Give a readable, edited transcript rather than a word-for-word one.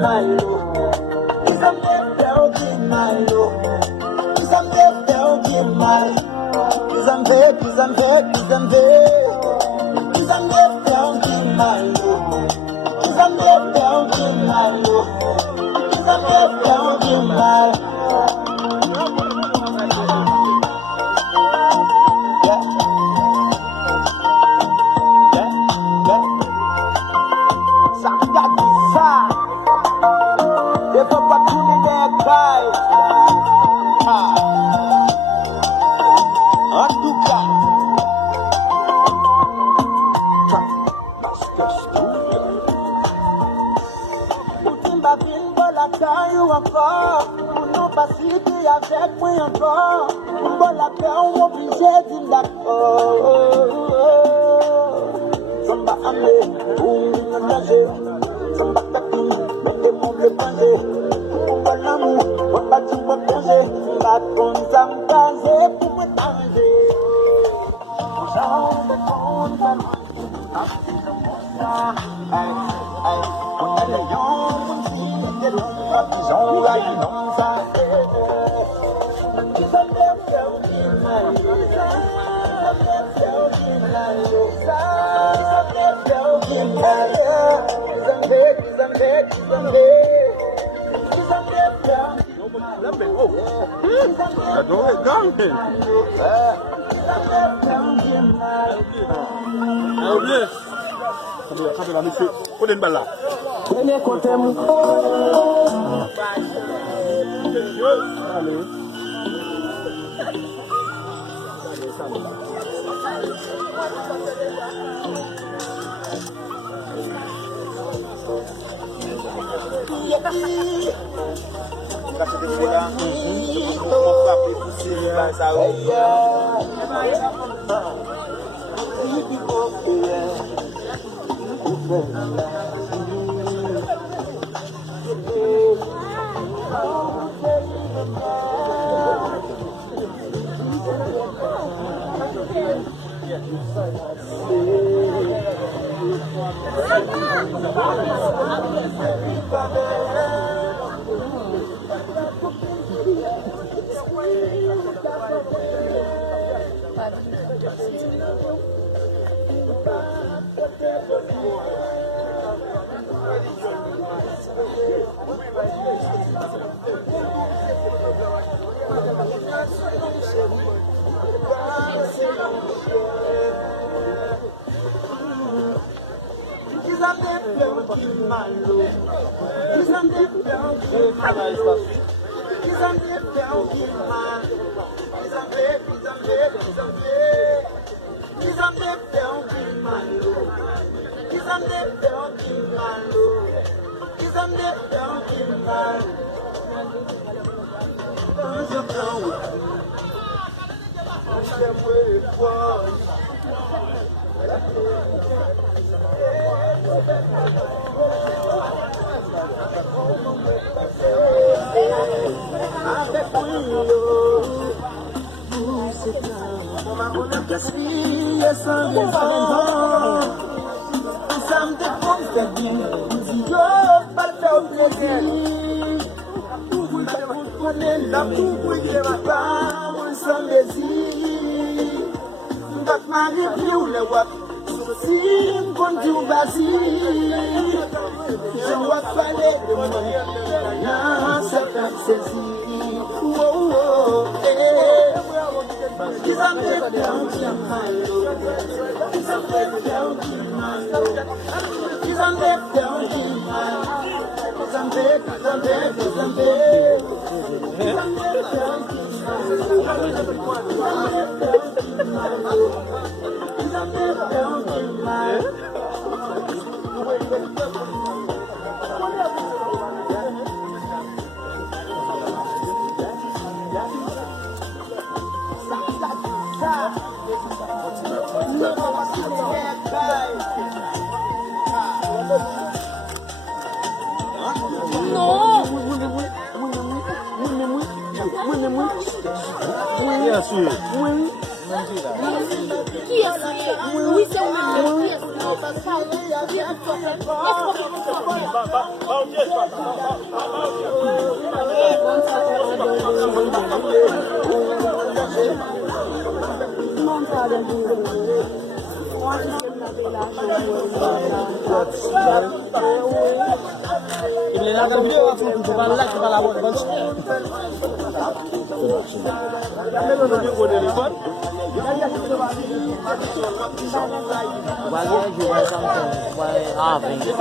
my love. Someday they'll be my love. Someday they'll be my. Someday they'll be my love. Someday they'll be my love. Someday they'll be my. Avec moi encore, bon la paix on obligé d'une Samba amé, ou une nager, samba tapis, mettez mon bleu panger, bon l'amour, bon bâti, bon danger, pas qu'on s'en case pour me tanger. J'en veux qu'on va loin, on a les lions, on dit les lions, j'en va y non ça. Bien sûr. Il a cambié la photo de la que la bonne bonne. Bagi juga Samsung, by Aving, jadi